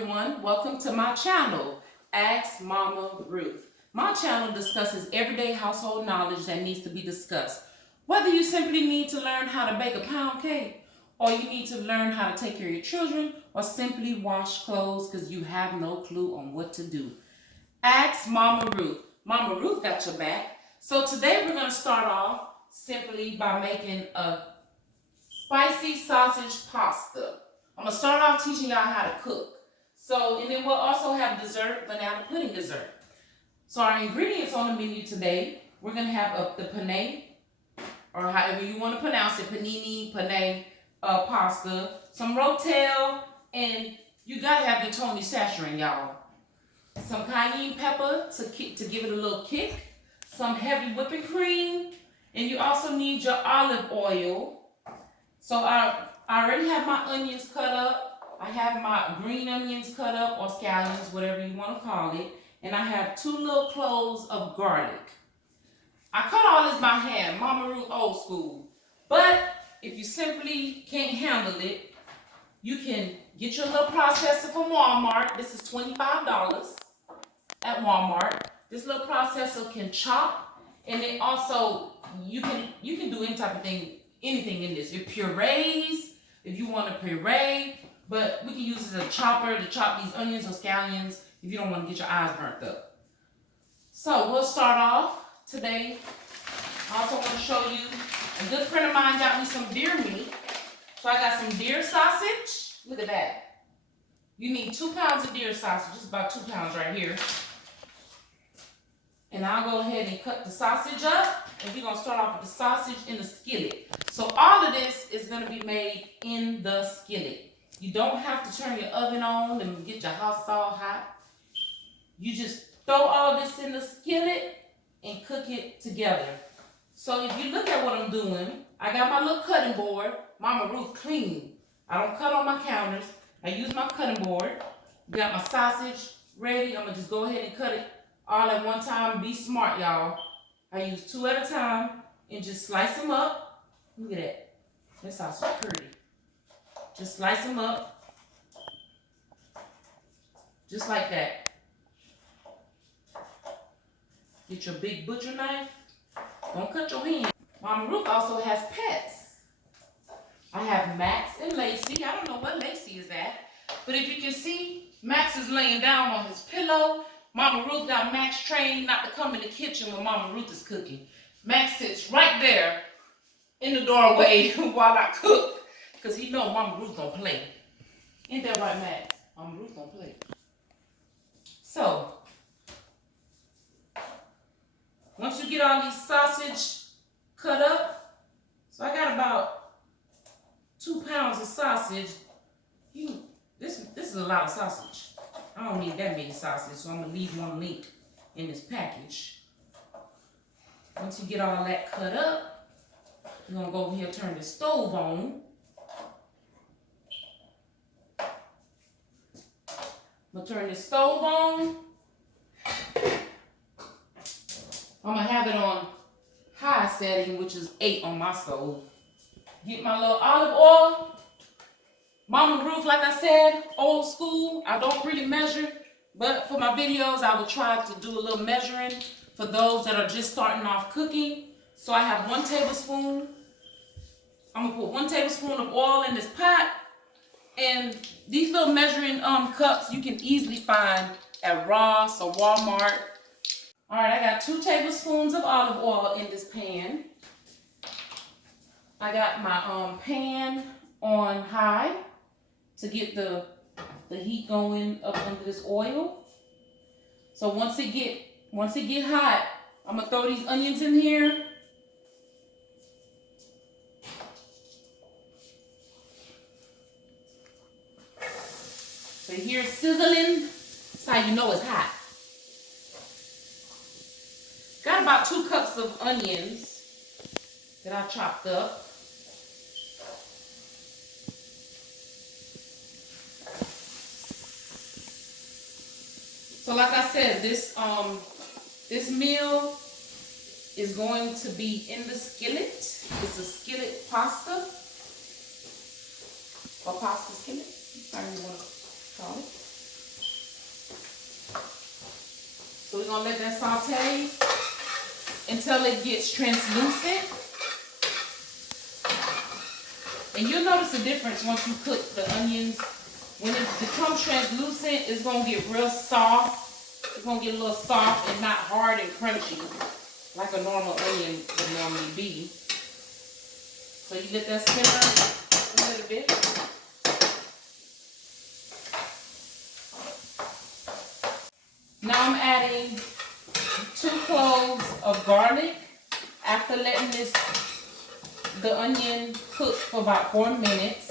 everyone, welcome to my channel, Ask Mama Ruth. My channel discusses everyday household knowledge that needs to be discussed. Whether you simply need to learn how to bake a pound cake, or you need to learn how to take care of your children, or simply wash clothes because you have no clue on what to do. Ask Mama Ruth. Mama Ruth got your back. So today we're going to start off simply by making a spicy sausage pasta. I'm going to start off teaching y'all how to cook. And then we'll also have dessert, banana pudding dessert. So our ingredients on the menu today, we're going to have the penne, or however you want to pronounce it, panini, penne, pasta, some rotel, and you got to have the Tony chachere, y'all. Some cayenne pepper to give it a little kick, some heavy whipping cream, and you also need your olive oil. So I already have my onions cut up. I have my green onions cut up, or scallions, whatever you want to call it. And I have 2 little cloves of garlic. I cut all this by hand, Mama Ruth old school. But if you simply can't handle it, you can get your little processor from Walmart. This is $25 at Walmart. This little processor can chop, and it also, you can do any type of thing, anything in this. It purees, if you want to puree, but we can use it as a chopper to chop these onions or scallions if you don't want to get your eyes burnt up. So we'll start off today. I also want to show you, a good friend of mine got me some deer meat. So I got some deer sausage. Look at that. You need 2 pounds of deer sausage, just about 2 pounds right here. And I'll go ahead and cut the sausage up. And we're going to start off with the sausage in the skillet. So all of this is going to be made in the skillet. You don't have to turn your oven on and get your house all hot. You just throw all this in the skillet and cook it together. So if you look at what I'm doing, I got my little cutting board. Mama Ruth clean. I don't cut on my counters. I use my cutting board. Got my sausage ready. I'm going to just go ahead and cut it all at one time. Be smart, y'all. I use 2 at a time and just slice them up. Look at that. That sausage is pretty. Just slice them up. Just like that. Get your big butcher knife. Don't cut your hand. Mama Ruth also has pets. I have Max and Lacey. I don't know what Lacey is at. But if you can see, Max is laying down on his pillow. Mama Ruth got Max trained not to come in the kitchen when Mama Ruth is cooking. Max sits right there in the doorway while I cook. Because he knows Mama Ruth don't play. Ain't that right, Max? Mama Ruth don't play. So, once you get all these sausage cut up, so I got about 2 pounds of sausage. This is a lot of sausage. I don't need that many sausage, so I'm going to leave one link in this package. Once you get all that cut up, you're going to go over here and turn the stove on. I'm going to turn the stove on. I'm going to have it on high setting, which is 8 on my stove. Get my little olive oil. Mama Ruth, like I said, old school. I don't really measure, but for my videos, I will try to do a little measuring for those that are just starting off cooking. So I have 1 tablespoon. I'm going to put 1 tablespoon of oil in this pot. And these little measuring cups you can easily find at Ross or Walmart. All right, I got 2 tablespoons of olive oil in this pan. I got my pan on high to get the heat going up under this oil. So once it get hot, I'm gonna throw these onions in here. So you hear it sizzling. That's how you know it's hot. Got about 2 cups of onions that I chopped up. So like I said, this meal is going to be in the skillet. It's a skillet pasta, or pasta skillet, however you want to call it. So we're gonna let that saute until it gets translucent. And you'll notice the difference once you cook the onions. When it becomes translucent, it's gonna get real soft. It's gonna get a little soft and not hard and crunchy like a normal onion would normally be. So you let that simmer a little bit. Now I'm adding 2 cloves of garlic after letting the onion cook for about 4 minutes.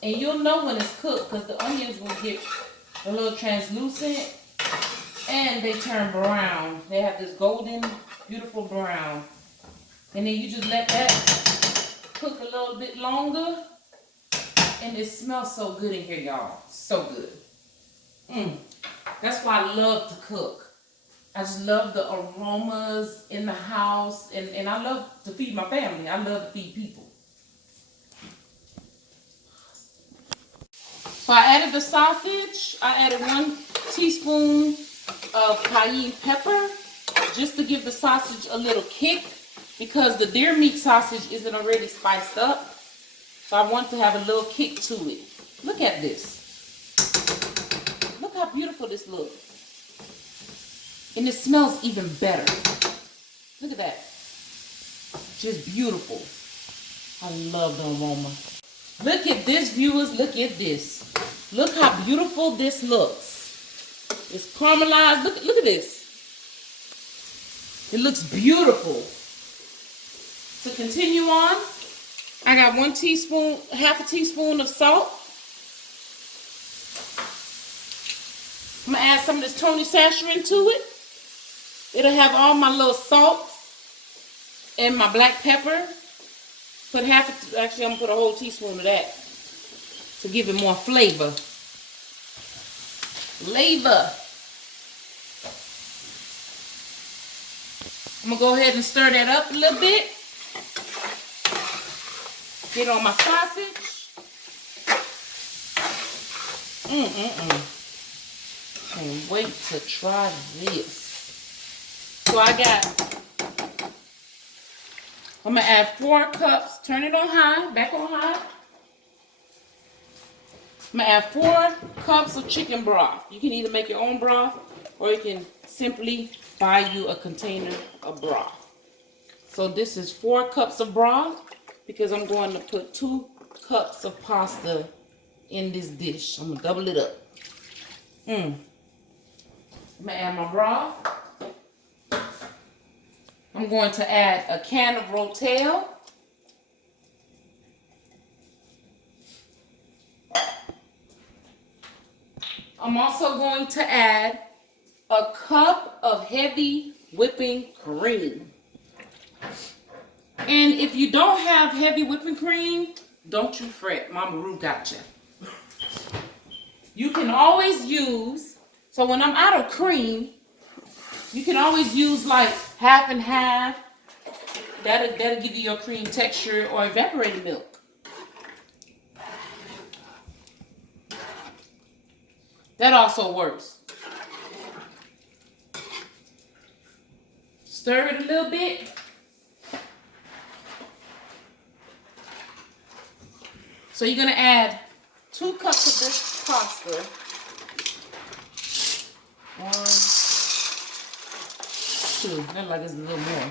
And you'll know when it's cooked because the onions will get a little translucent and they turn brown. They have this golden, beautiful brown. And then you just let that cook a little bit longer. And it smells so good in here, y'all. So good. That's why I love to cook. I just love the aromas in the house. And I love to feed my family. I love to feed people. So I added the sausage. I added 1 teaspoon of cayenne pepper just to give the sausage a little kick because the deer meat sausage isn't already spiced up. So I want to have a little kick to it. Look at this. Look how beautiful this looks. And it smells even better. Look at that. Just beautiful. I love the aroma. Look at this, viewers. Look at this. Look how beautiful this looks. It's caramelized. Look at this. It looks beautiful. To continue on, I got 1 teaspoon, half a teaspoon of salt. I'm gonna add some of this Tony saccharin to it. It'll have all my little salt and my black pepper. Actually I'm gonna put a whole teaspoon of that to give it more flavor. I'm gonna go ahead and stir that up a little bit. Get on my sausage. Can't wait to try this. So I'm gonna add 4 cups. Turn it on high, back on high. I'm gonna add 4 cups of chicken broth. You can either make your own broth or you can simply buy you a container of broth. So this is 4 cups of broth because I'm going to put 2 cups of pasta in this dish. I'm gonna double it up. I'm gonna add my broth. I'm going to add a can of rotel. I'm also going to add a cup of heavy whipping cream. And if you don't have heavy whipping cream, don't you fret. Mama Ruth got you. You can always use, so when I'm out of cream, you can always use like half and half. That'll give you your cream texture, or evaporated milk. That also works. Stir it a little bit. So you're gonna add 2 cups of this pasta. 1, 2. That like it's a little more.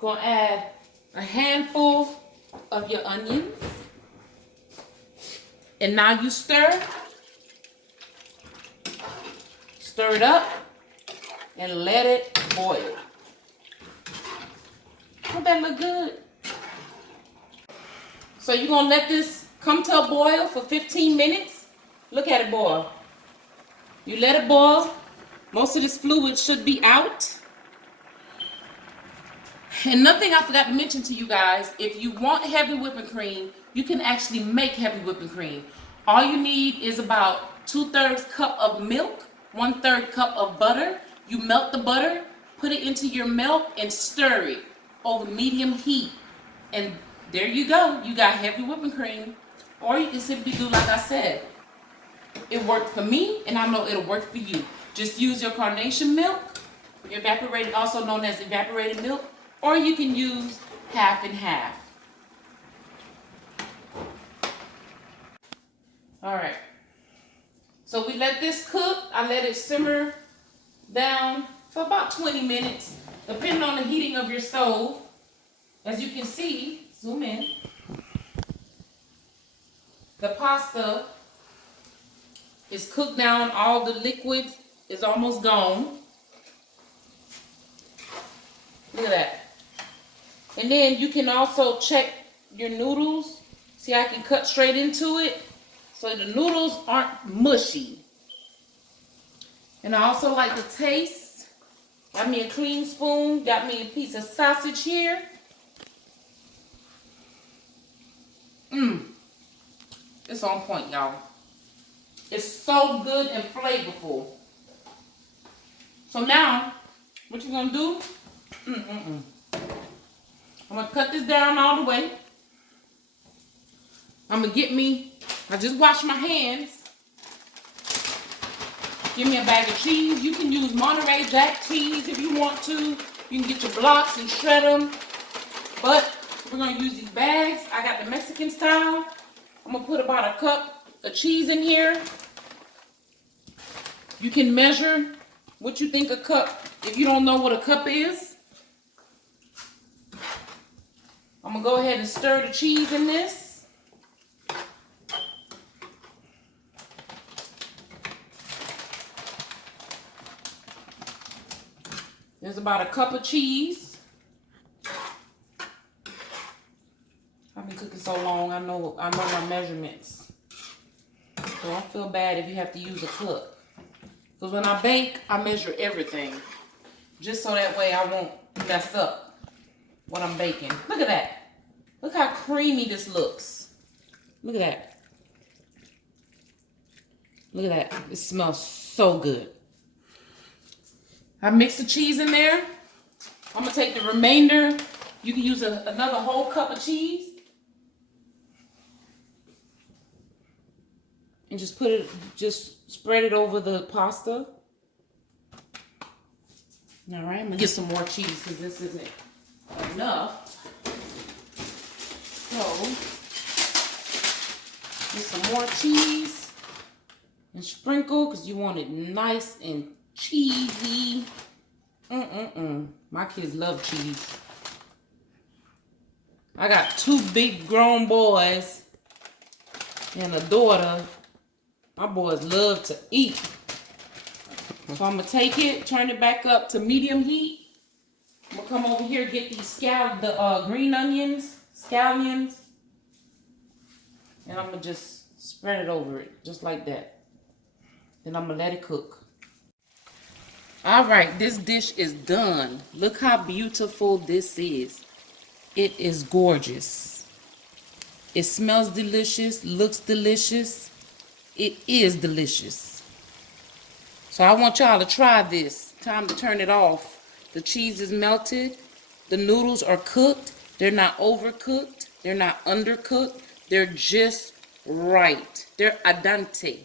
Gonna add a handful of your onions. And now you stir. Stir it up and let it boil. Don't that look good? So you're gonna let this come to a boil for 15 minutes. Look at it boil. You let it boil. Most of this fluid should be out. And nothing I forgot to mention to you guys, if you want heavy whipping cream, you can actually make heavy whipping cream. All you need is about 2/3 cup of milk, 1/3 cup of butter. You melt the butter, put it into your milk, and stir it over medium heat. And there you go. You got heavy whipping cream. Or you can simply do like I said. It worked for me, and I know it'll work for you. Just use your carnation milk, evaporated, also known as evaporated milk, or you can use half and half. All right. So we let this cook. I let it simmer down for about 20 minutes, depending on the heating of your stove. As you can see, zoom in, the pasta is cooked down. All the liquid is almost gone. Look at that. And then you can also check your noodles. See, I can cut straight into it so the noodles aren't mushy. And I also like to taste. Got me a clean spoon. Got me a piece of sausage here. It's on point, y'all. It's so good and flavorful. So now, what you're gonna do? I'm gonna cut this down all the way. I'm gonna get me. I just washed my hands. Give me a bag of cheese. You can use Monterey Jack cheese if you want to. You can get your blocks and shred them. But we're gonna use these bags. I got the Mexican style. I'm gonna put about a cup of cheese in here. You can measure what you think a cup, if you don't know what a cup is. I'm gonna go ahead and stir the cheese in this. There's about a cup of cheese. I've been cooking so long, I know my measurements. So don't feel bad if you have to use a cup. Because when I bake, I measure everything. Just so that way I won't mess up what I'm baking. Look at that. Look how creamy this looks. Look at that. Look at that. It smells so good. I mixed the cheese in there. I'm going to take the remainder. You can use another whole cup of cheese. And just just spread it over the pasta. All right, I'm gonna get some more cheese because this isn't enough. So, get some more cheese and sprinkle because you want it nice and cheesy. My kids love cheese. I got 2 big grown boys and a daughter. My boys love to eat. So I'm going to take it, turn it back up to medium heat. I'm going to come over here, get these green onions, scallions. And I'm going to just spread it over it, just like that. Then I'm going to let it cook. All right, this dish is done. Look how beautiful this is. It is gorgeous. It smells delicious, looks delicious. It is delicious. So I want y'all to try this. Time to turn it off. The cheese is melted. The noodles are cooked. They're not overcooked. They're not undercooked. They're just right. They're al dente.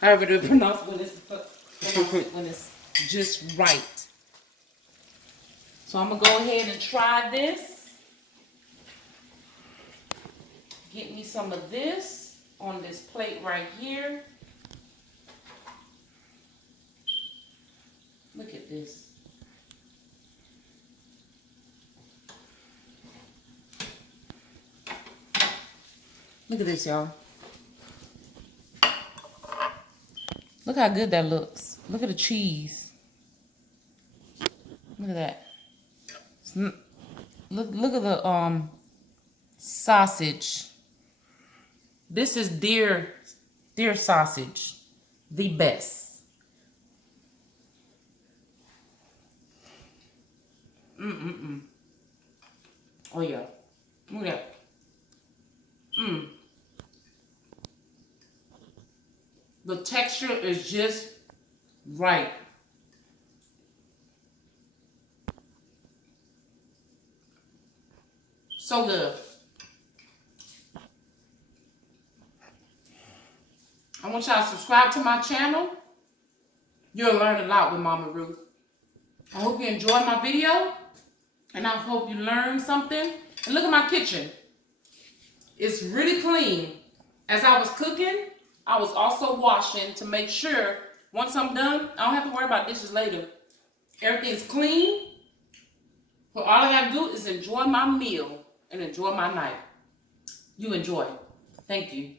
However to pronounce when it's just right. So I'm going to go ahead and try this. Get me some of this on this plate right here. Look at this. Look at this, y'all. Look how good that looks. Look at the cheese. Look at that. Look at the sausage. This is deer sausage, the best. Oh yeah, look at that. The texture is just right. So good. I want y'all to subscribe to my channel. You'll learn a lot with Mama Ruth. I hope you enjoyed my video, and I hope you learned something. And look at my kitchen. It's really clean. As I was cooking, I was also washing to make sure once I'm done, I don't have to worry about dishes later. Everything's clean. So all I gotta do is enjoy my meal and enjoy my night. You enjoy. Thank you.